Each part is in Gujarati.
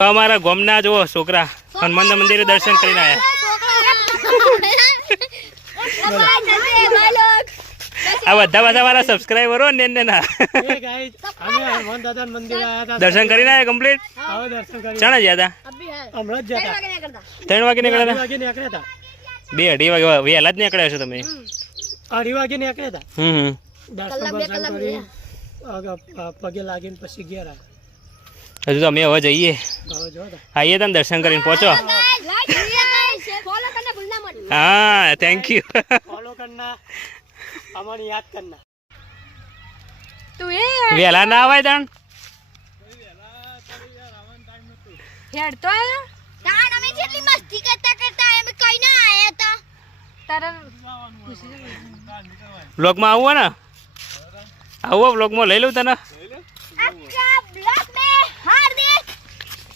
અમારા ગામના જો છોકરા હનુમાન મંદિરે દર્શન કરીને આવ્યા. આ બધા મારા સબસ્ક્રાઈબરો ને ના દર્શન કરીને આવ્યા કમ્પ્લીટ. ચાણા ગયા હતા 3 વાગે નીકળ્યા હતા. 2-2:30 વાગે વહેલા જ નીકળ્યા છો તમે? 2:30 વાગે નીકળ્યા હતા. પગે લાગીને પછી ગયા. હજુ તો અમે હવે જઈએ. આવીએ તમે દર્શન કરીને પહોંચો. હા થેન્ક યુ. ફોલો કરના અમારી યાદ કરના. વહેલા ના આવાય તણ હેડ તો તાણ અમે જેટલી મસ્તી કરતા અમે કઈ ના આયા હતા. તારા બ્લોગમાં આવો ને, આવો બ્લોગમાં લઈ લઉં તને. આખા બ્લોગ મે હાર્દિક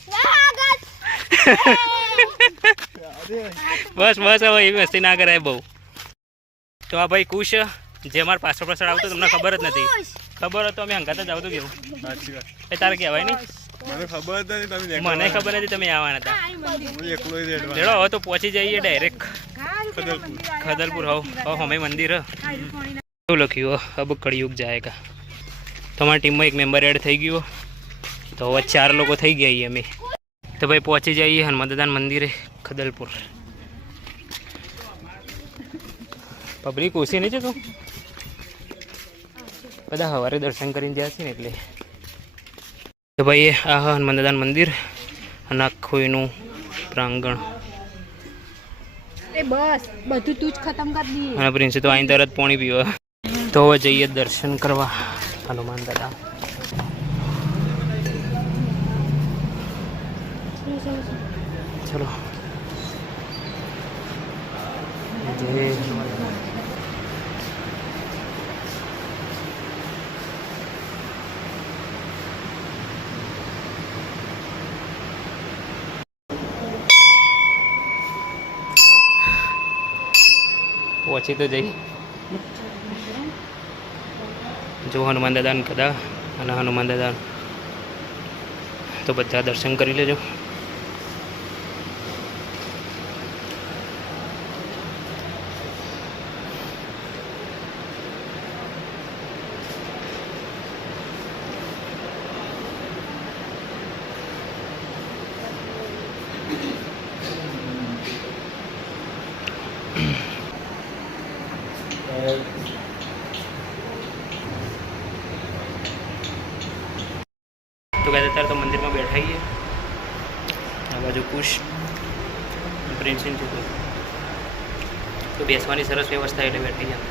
સ્વાગત. બસ હવે એવી મસ્તી ના કરાય બહુ. તો આ ભાઈ કુશ જે અમારે પાછળ આવતો તમને ખબર જ નથી. ખબર હતો અમે હંગાત જ આવતું કેવું એ તારે કહેવાય નહીં. મને ખબર નથી તમે આવવાના હતા. ચલો હવે તો પહોંચી જઈએ ડાયરેક્ટ ખદલપુર. હવે અમે મંદિર એવું લખ્યું અબ કળિયુગ જાયગા. તમારી ટીમમાં એક મેમ્બર એડ થઈ ગયો તો હવે 4 લોકો થઈ ગયા અમે. તો ભાઈ પહોંચી જઈએ હનુમાન દાદા મંદિરે ખદલપુર. પબ્લિક ઓછી નહીં છે તું બધા સવારે દર્શન કરીને ગયા છે ને એટલે. તો ભાઈ આ હનુમાન દાદા મંદિર અને આખું એનું પ્રાંગણ. બસ બધું તું જ ખતમ કરી દી. અને પ્રિન્સે તો અહીં તરત પાણી પીવા. તો હવે જઈએ દર્શન કરવા હનુમાન દાદા. ચલો જય હનુમાન. પહોંચી તો જઈ જો હનુમાન દાદાને કદા અને હનુમાન દાદા તો બધા દર્શન કરી લેજો. તો कहते અત્યારે તો મંદિરમાં બેઠા છીએ. આ બાજુ કુશ પ્રિન્સિન છે તો બેસવાની સરસ વ્યવસ્થા એટલે બેઠી ગયા.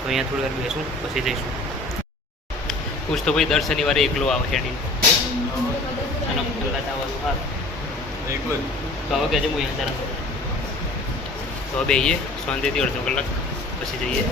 તો અહીંયા થોડી વાર બેસું પછી જઈશું. કુશ તો ભાઈ દર શનિવારે એકલો આવે હેડીને અને કલાક આવવાનું. હા એકલો તો હવે કહેજે હું અહીંયા જરા તો બેહીએ શાંતિથી અડધો કલાક પછી જઈએ.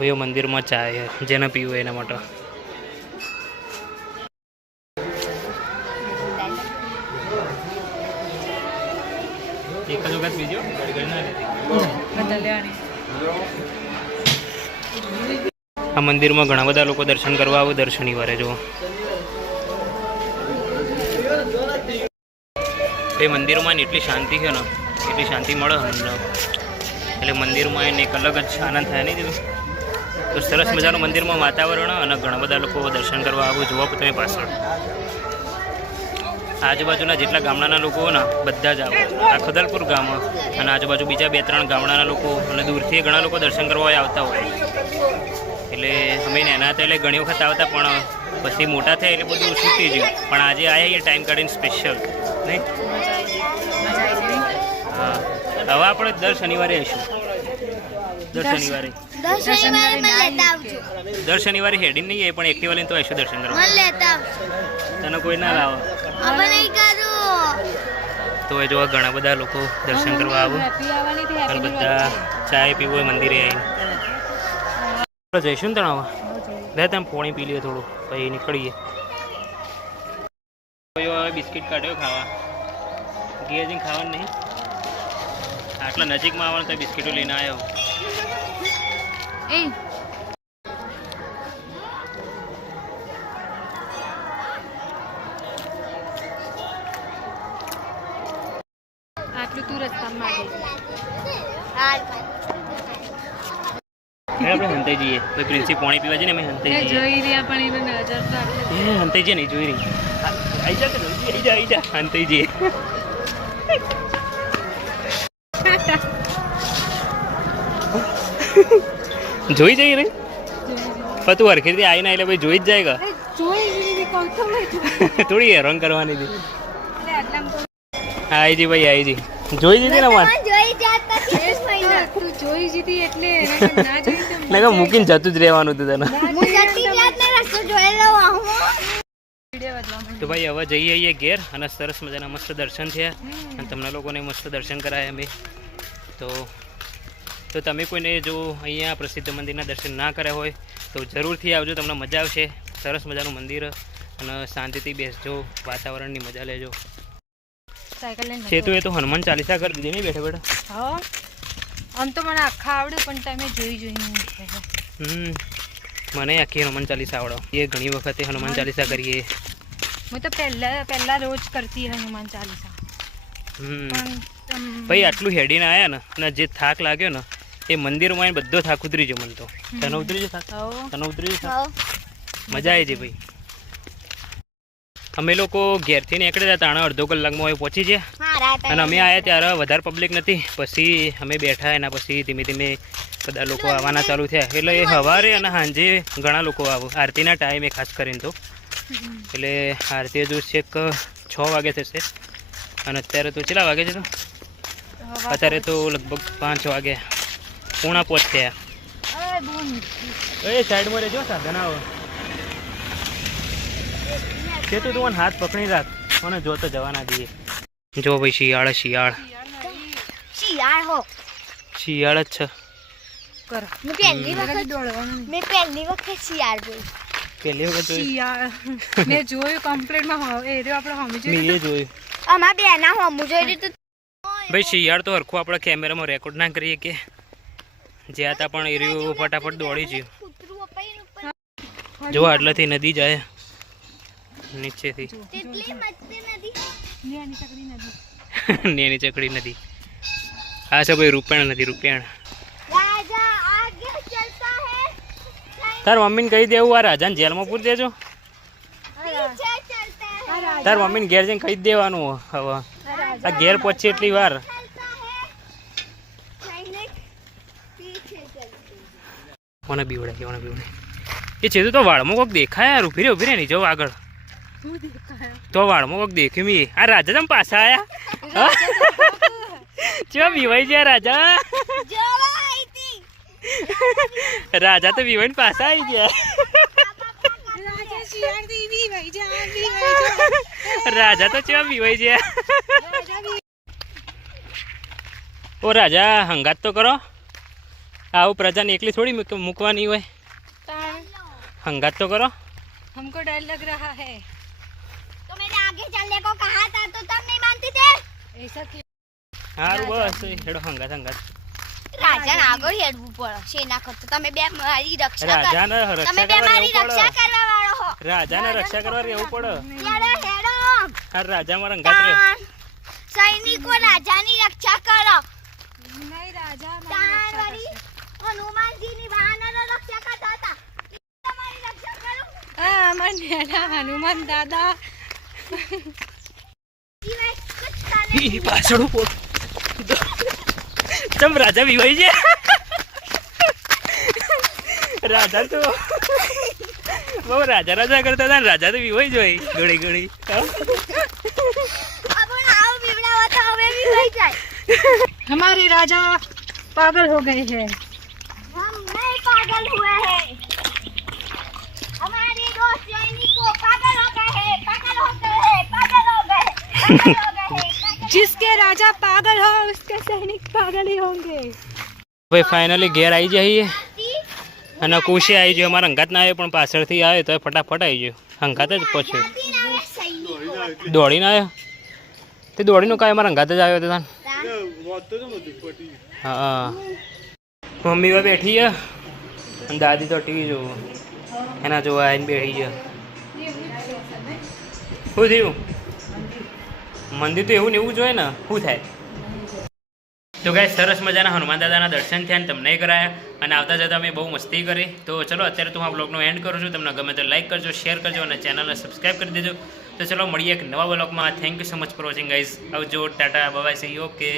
ભાઈઓ મંદિરમાં ચાય જેને પીવું એના માટે. એક જ વખત પીજો આ મંદિરમાં ઘણા બધા લોકો દર્શન કરવા આવે દર શનિવારે. જો એ મંદિરમાં એટલી શાંતિ છે ને એટલી શાંતિ મળે એટલે મંદિરમાં એને એક અલગ જ આનંદ થાય નહીં દીધું. તો સરસ મજાનું મંદિરમાં વાતાવરણ અને ઘણા બધા લોકો દર્શન કરવા આવું જોવા તમે પાછળ આજુબાજુના જેટલા ગામડાના લોકો ને બધા જ આવે. આ ખદલપુર ગામ અને આજુબાજુ બીજા 2-3 ગામડાના લોકો અને દૂરથી ઘણા લોકો દર્શન કરવા આવતા હોય. એટલે અમે નાના હતા એટલે ઘણી વખત આવતા પણ પછી મોટા થયા એટલે બધું છૂટી ગયું. પણ આજે આવ્યા ટાઈમ કાઢીને સ્પેશિયલ નહીં. હા હવે આપણે દર શનિવારે આવીશું. દર શનિવારે હેડી નહીં આવે પણ એક્ટિવા લઈને તો આવીશું દર્શન કરવા. તને કોઈ ના લાવે તો એ જો ઘણા બધા લોકો દર્શન કરવા આવો અને બધા ચાય પીવો હોય મંદિરે આવીને જઈશું ને તણાવ લે તમે પોણી પી લઈએ થોડું પછી નીકળીએ. હવે બિસ્કિટ કાઢ્યો ખાવા ઘેર જઈને ખાવાનું નહીં આટલા નજીકમાં આવવાનું તો બિસ્કિટો લઈને આવ્યો. આટલું તું રસ્તામાં આપણે હંતાઈ જઈએ તો પ્રિન્સી પાણી પીવા જઈએ ને અમે હંતાઈ જઈએ જોઈ રહ્યા પણ એનો નજર તો એ હંતાઈ જઈએ નહીં જોઈ રહી આવી જા આવી જા હંતાઈ જઈએ. જોઈ જઈ રે પણ તું હરખેથી આવીને એટલે ભાઈ જોઈ જ જાય થોડી હેરાન કરવાની હતી. હા આઈજી ભાઈ આઈજી જોઈ દીધી ને મારે તું જોઈ જીતી એટલે ના જોઈ તો મેં કહું મૂકીને જતું જ રહેવાનું હતું તને. તો ભાઈ હવે જઈએ આવીએ ઘેર અને સરસ મજાના મસ્ત દર્શન થયા અને તમને લોકોને મસ્ત દર્શન કરાયા અમે. તો તમે કોઈને જો અહીંયા પ્રસિદ્ધ મંદિરના દર્શન ના કર્યા હોય તો જરૂરથી આવજો, તમને મજા આવશે. સરસ મજાનું મંદિર અને શાંતિથી બેસજો, વાતાવરણની મજા લેજો. છે તો એ તો હનુમાન ચાલીસા કરી દીધી નહીં બેઠા બેઠા. હા આમ તો મને આખા આવડે પણ તમે જોઈ જોઈને મને આખી હનુમાન ચાલીસા આવડો એ ઘણી વખતે હનુમાન ચાલીસા કરીએ. હું તો પહેલા રોજ કરતી હનુમાન ચાલીસા. ભાઈ આટલું હેડીને આવ્યા ને અને જે થાક લાગ્યો ને એ મંદિરમાં બધો થાક ઉતરી ગયો મને તો. તને ઉતરી ગયો થાક? તને ઉતરી ગયો થાક? મજા આવી છે ભાઈ. અમે લોકો ઘેરથી નીકળ્યા હતા તાણે અડધો કલાકમાં હવે પહોંચી ગયા અને અમે આવ્યા ત્યારે વધારે પબ્લિક નથી. પછી અમે બેઠા એના પછી ધીમે ધીમે બધા લોકો આવવાના ચાલુ થયા. એટલે એ સવારે અને સાંજે ઘણા લોકો આવે આરતીના ટાઈમે ખાસ કરીને તો. એટલે આરતી હજુ છેક 6 વાગે થશે અને અત્યારે તો કેટલા વાગે છે? તો અત્યારે તો લગભગ 5 વાગે 4:45 થયા. એ સાઈડમાં રહેજો સાધન આવે છે તો તું હાથ પકડી રાખ અને જો તો જવા ના દઈએ. જો ભાઈ શિયાળ શિયાળ શિયાળ જ છે. પહેલી વખત શિયાળ જોયું. પહેલી વખત મેં જોયું કમ્પ્લીટમાં એ આપણે હમી જોયું. અમાર બેના હમું જોઈ તો ભાઈ શિયાળ તો હરખું આપણા કેમેરામાં રેકોર્ડ ના કરીએ કે જ્યાં હતા પણ એરિયો ફટાફટ દોડી ગયું. જો આટલાથી નદી જાય નીચેથી નેની ચકડી નદી. આ છે ભાઈ રૂપેણ નદી. રૂપેણ તાર મમ્મીને કહી દેવું આ રાજાને જેલમાં પૂરી દેજો. તાર મમ્મીને ઘેર જઈને કહી દેવાનું. હવે આ ઘેર પહોંચી એટલી વાર કોને બીવડે એ છે તો વાળમાં કોઈક દેખાય યાર. ઉભી રે નહીં જવું આગળ તો વાળમાં કોઈક દેખ્યું મી. આ રાજા તમે પાછા આયા ચેવા બીવાઈ ગયા રાજા. રાજા તો બીવાઈને પાછા આવી ગયા. રાજા તો ચેવા બીવાઈ ગયા. ઓ રાજા હંગાત તો કરો. આવું પ્રજાને એકલી થોડી મૂકવાની હોય. हंगात तो करो. हमको डर लग रहा है. तो मैंने आगे चलने को कहा था तो तुम नहीं मानती थे. ऐसा क्यों? हाँ बस हेडो हंगात हंगात. राजा ने आगे हेडવું પડે. સેના કરતો તમે બે મારી રક્ષા કરો. રાજાને રક્ષા તમે બે મારી રક્ષા કરવા વાળો હો. રાજાને રક્ષા કરવા રહેવું પડે. હેડો હેડો. આ રાજા માં હંગાત રે. સૈનિકો રાજાની રક્ષા કરો. नहीं राजा તારી હનુમાનજીની વાનરો રક્ષા કરતા હતા. તમારી રક્ષા કરો. हनुमान दादा પાછળ ચમ રાજા વિવાઈ છે. રાજા તો બહુ રાજા રાજા કરતા હતા. રાજા તો વિવાઈ જોઈ ઘણી ઘણી. अपन आओ बिगड़ा हुआ था हमें भी वही जाए. हमारे राजा पागल हो गए हैं. हम नहीं पागल हुए हैं. हमारे दोस्त सैनिक को पागल हो गए हैं. पागल हो गए हैं. पागल हो गए. पागल हो गए हैं. जिसके राजा पागल हो उसके सैनिक पागल ही होंगे। ભાઈ ફાઇનલી ઘેર આવી જઈએ અને કુશી આવી ગયો. અમારા હંગાત ના આવ્યો પણ પાછળથી આવ્યો તો ફટાફટ આવી ગયો. હંગાત જ પહોંચ્યો. દોડીને આવ્યો તે દોડીને કાંઈ અમારા હંગાત જ આવ્યો હતો તાન. હા મમ્મી હવે બેઠી છે અને દાદી તો ટીવી જોવું એના જોવા આવીને બેઠી છે. શું થયું? મંદિર તો એવું ને એવું જોઈએ ને શું થાય. તો ગાય સરસ મજાના હનુમાન દાદાના દર્શન થયા ને તમને કરાયા અને આવતા જતાં અમે બહુ મસ્તી કરી. તો ચલો અત્યારે તો હું આ બ્લોગનો એન્ડ કરું છું. તમને ગમે તો લાઈક કરજો, શેર કરજો અને ચેનલને સબસ્ક્રાઈબ કરી દેજો. તો ચલો મળીએ એક નવા બ્લોગમાં. Thank you so much for watching guys. આવજો, ટાટા, બાય, સી ઓકે.